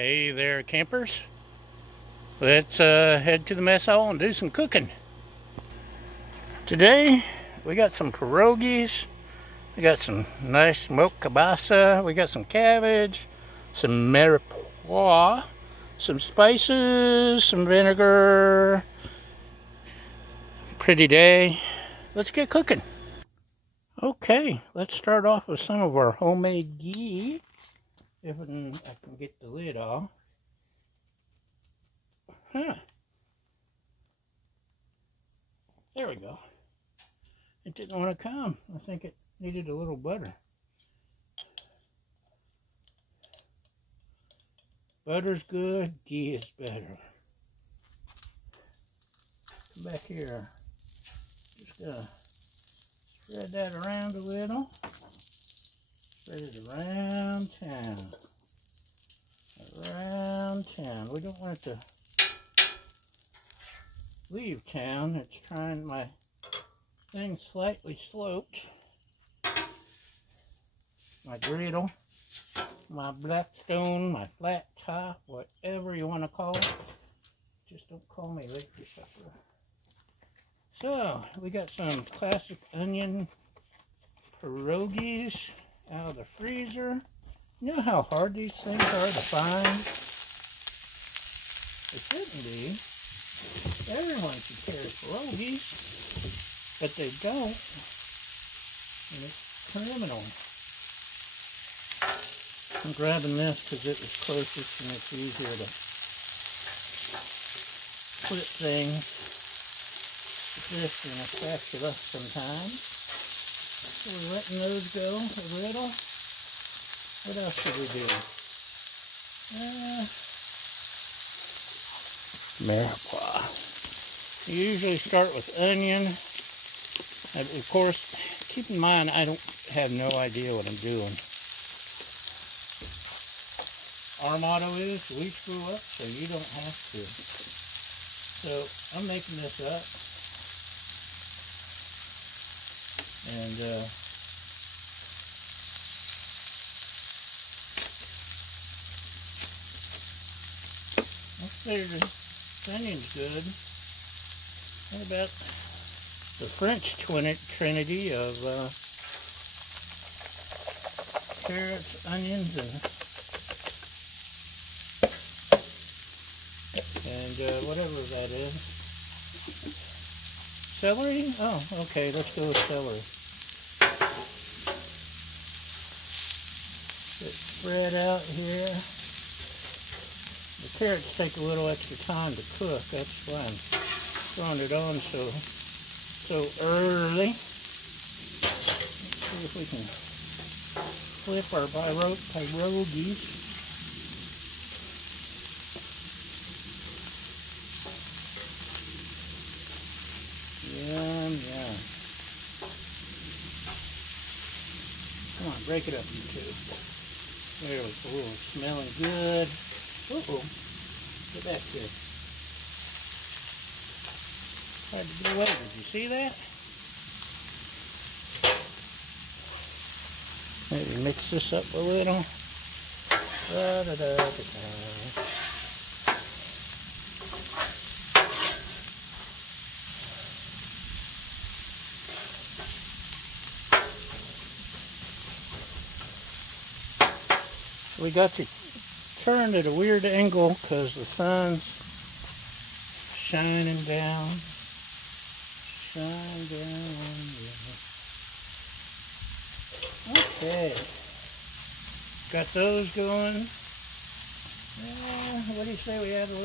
Hey there, campers. Let's head to the mess hall and do some cooking. Today, we got some pierogis. We got some nice smoked kielbasa. We got some cabbage, some mirepoix, some spices, some vinegar. Pretty day. Let's get cooking. Okay, let's start off with some of our homemade ghee. If I can get the lid off. Huh. There we go. It didn't want to come. I think it needed a little butter. Butter's good, ghee is better. Come back here. Just gonna spread that around a little. Spread it around town. Around town. We don't want it to leave town. It's trying, my thing slightly sloped. My griddle, my Blackstone, my flat top, whatever you want to call it. Just don't call me late for supper. So, we got some classic onion pierogis out of the freezer. You know how hard these things are to find? They shouldn't be. Everyone should carry pierogis, but they don't, and it's criminal. I'm grabbing this because it was closest and it's easier to split things. This in a spatula sometimes. So we're letting those go a little. What else should we do? Mirepoix. You usually start with onion. And of course, keep in mind, I don't have no idea what I'm doing. Our motto is, we screw up so you don't have to. So, I'm making this up. And, let's say the onion's good. What about the French trinity of carrots, onions, and whatever that is. Celery? Oh, okay, let's go with celery. Get spread out here. The carrots take a little extra time to cook. That's why I'm throwing it on so early. Let's see if we can flip our pierogis. Yum, yum. Come on, break it up, you two. There we go. Ooh, smelling good. Uh-oh. Get back here. Tried to get away. Did you see that? Maybe mix this up a little. Da-da-da-da-da. We got to turn at a weird angle because the sun's shining down. Shine down on you. Okay. Got those going. What do you say we add a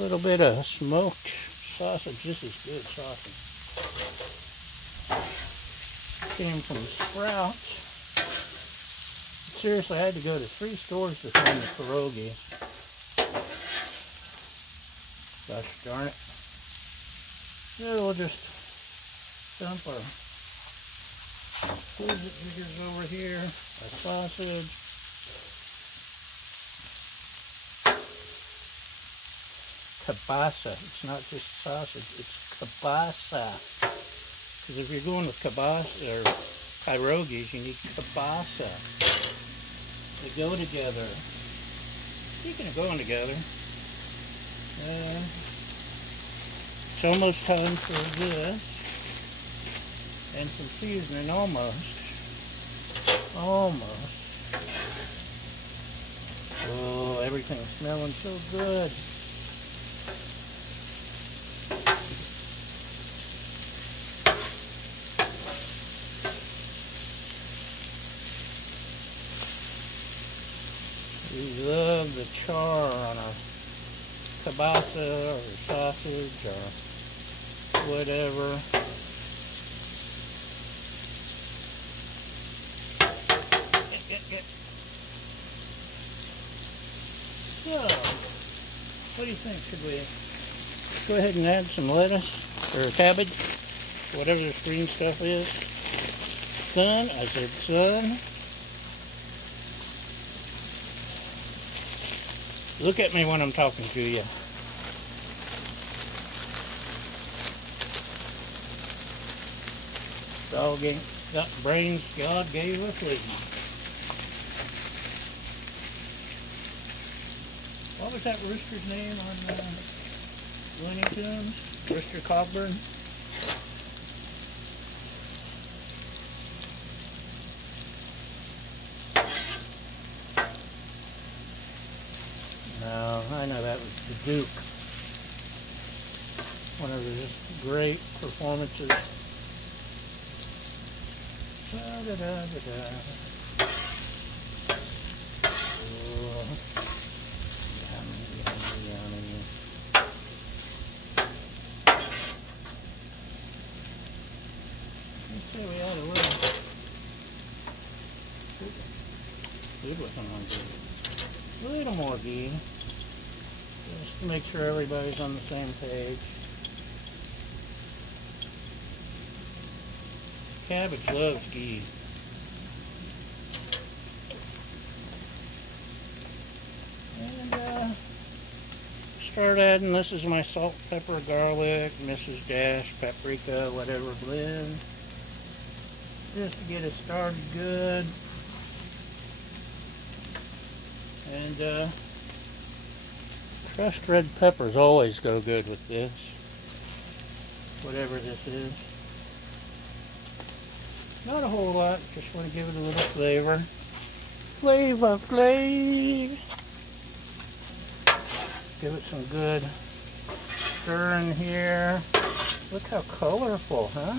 little bit of smoked sausage. This is good sausage. Came from Sprouts. Seriously, I had to go to 3 stores to find the pierogi. Gosh darn it. Yeah, we'll just dump our fingers over here, our sausage. Kielbasa. It's not just sausage, it's kielbasa. Because if you're going with kielbasa or pierogis, you need kielbasa. go together. Speaking of going together, it's almost time for this. And some seasoning, almost. Almost. Oh, everything's smelling so good. We love the char on a kielbasa or sausage or whatever. Get. So, what do you think? Should we go ahead and add some lettuce or cabbage, whatever this green stuff is? Son, I said son. Look at me when I'm talking to you. Dog ain't got brains God gave us living. What was that rooster's name on Looney Tunes? Rooster Cogburn? No, I know that was the Duke. One of his great performances. Da-da-da-da-da. Oh, yummy, yummy, yummy. Let's say we ought to little good with them on good. A little more ghee, just to make sure everybody's on the same page. Cabbage loves ghee. And start adding, this is my salt, pepper, garlic, Mrs. Dash, paprika, whatever blend. Just to get it started good. And crushed red peppers always go good with this, whatever this is. Not a whole lot, just want to give it a little flavor. Flavor. Give it some good stir in here. Look how colorful, huh?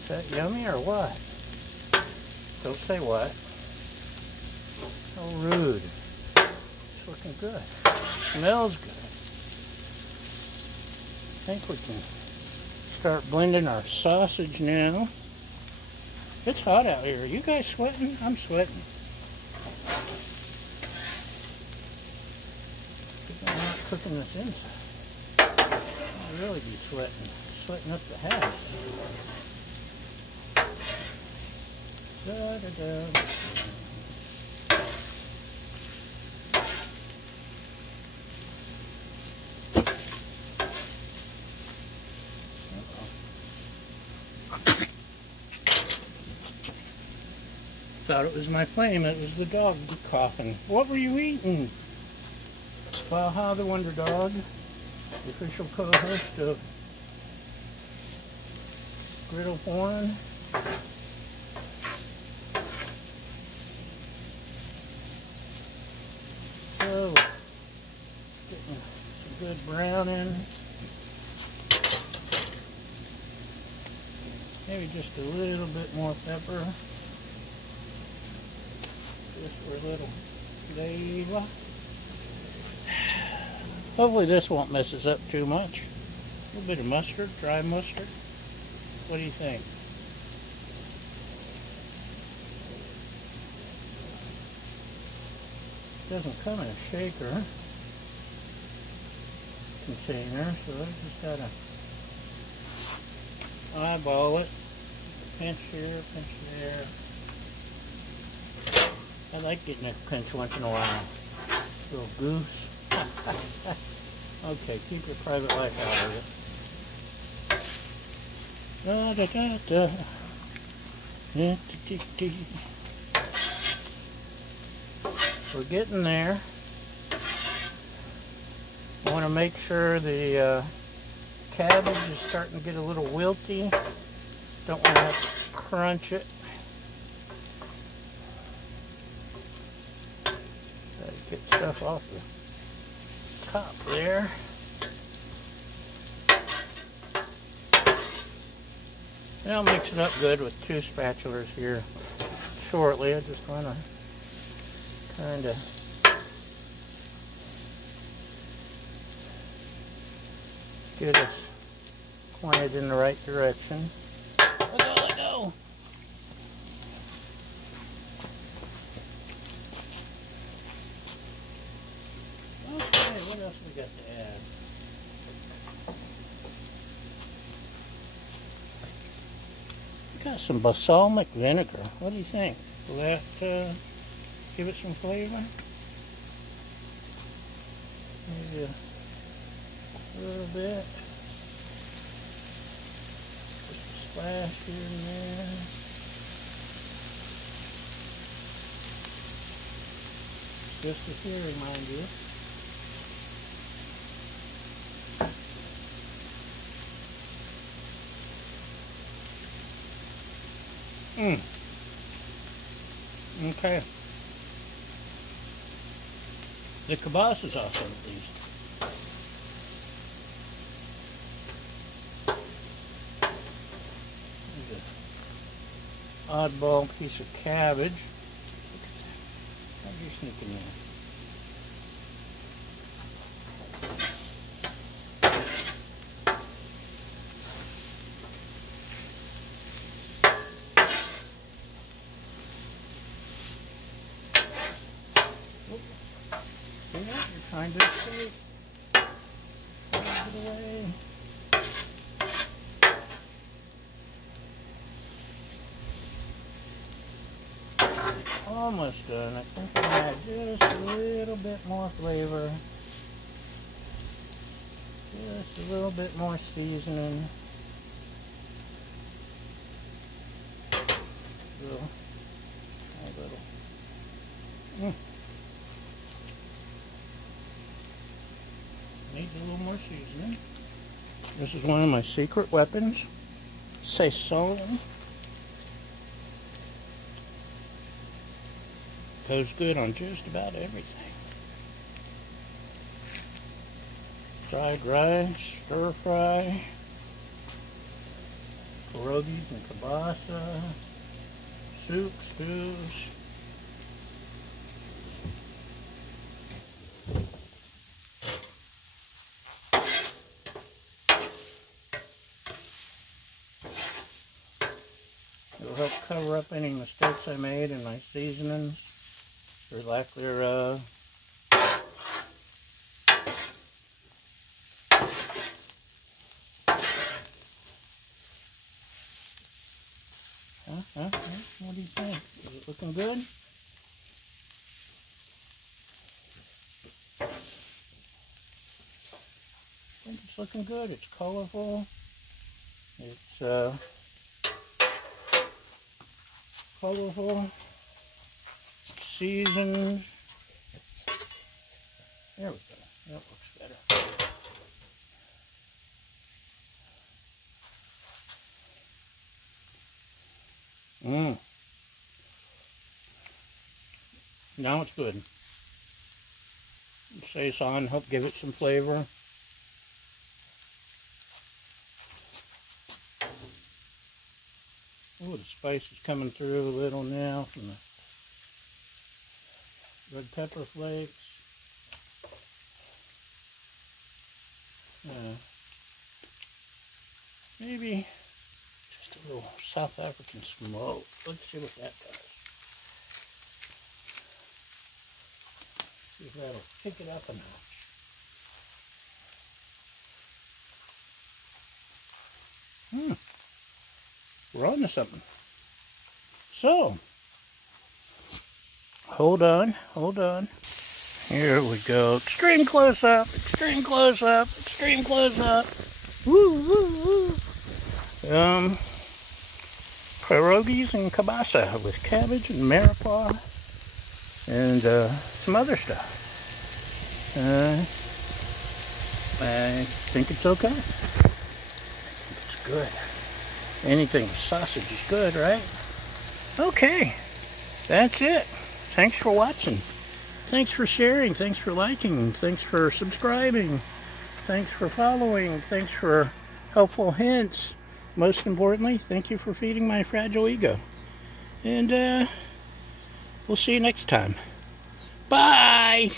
Is that yummy or what? Don't say what. How rude. It's looking good. Smells good. I think we can start blending our sausage now. It's hot out here. Are you guys sweating? I'm sweating. I'm not cooking this inside. I'll really be sweating. Sweating up the house. Da-da-da. Thought it was my flame. It was the dog coughing. What were you eating? Well, how the Wonder Dog, the official co-host of Griddle Porn. So, getting some good brown in. Maybe just a little bit more pepper. Just for a little flavor. Hopefully this won't mess us up too much. A little bit of mustard, dry mustard. What do you think? Doesn't come in a shaker container, so I just gotta eyeball it. Pinch here, pinch there. I like getting a pinch once in a while. Little goose. Okay, keep your private life out of it. Da, da, da, da. We're getting there. I want to make sure the cabbage is starting to get a little wilty. Don't want to have to crunch it. Try to get stuff off the top there. And I'll mix it up good with 2 spatulas here shortly. I just want to kind of get us pointed in the right direction. Let go, let go. Okay, what else we got to add? We got some balsamic vinegar. What do you think? Will that give it some flavor? Maybe a little bit. Just a splash here and there. Just to here, remind you. Okay. The kielbasa is also at least. Oddball piece of cabbage. Look at that. How'd you sneak in there? You're trying to escape. Get away. Almost done. I think I'm going to add just a little bit more flavor. Just a little bit more seasoning. A little. Needs a little more seasoning. This is one of my secret weapons. Sazon. Goes good on just about everything. Fried rice, stir fry, pierogis and kielbasa, soup, stews. It'll help cover up any mistakes I made in my seasonings or lack thereof. What do you think? Is it looking good? I think it's looking good. It's colorful. It's colorful. Seasoned. There we go. That looks better. Now it's good. Sazon help give it some flavor. Oh, the spice is coming through a little now from the red pepper flakes. Maybe just a little South African smoke. Let's see what that does. See if that'll pick it up a notch. We're on to something. So, hold on. Here we go. Extreme close up, extreme close up, extreme close up. Woo, woo, woo. Pierogis and kielbasa with cabbage and mirepoix and some other stuff. I think it's okay. I think it's good. Anything with sausage is good, right? Okay, that's it. Thanks for watching. Thanks for sharing. Thanks for liking. Thanks for subscribing. Thanks for following. Thanks for helpful hints. Most importantly, thank you for feeding my fragile ego. And we'll see you next time. Bye!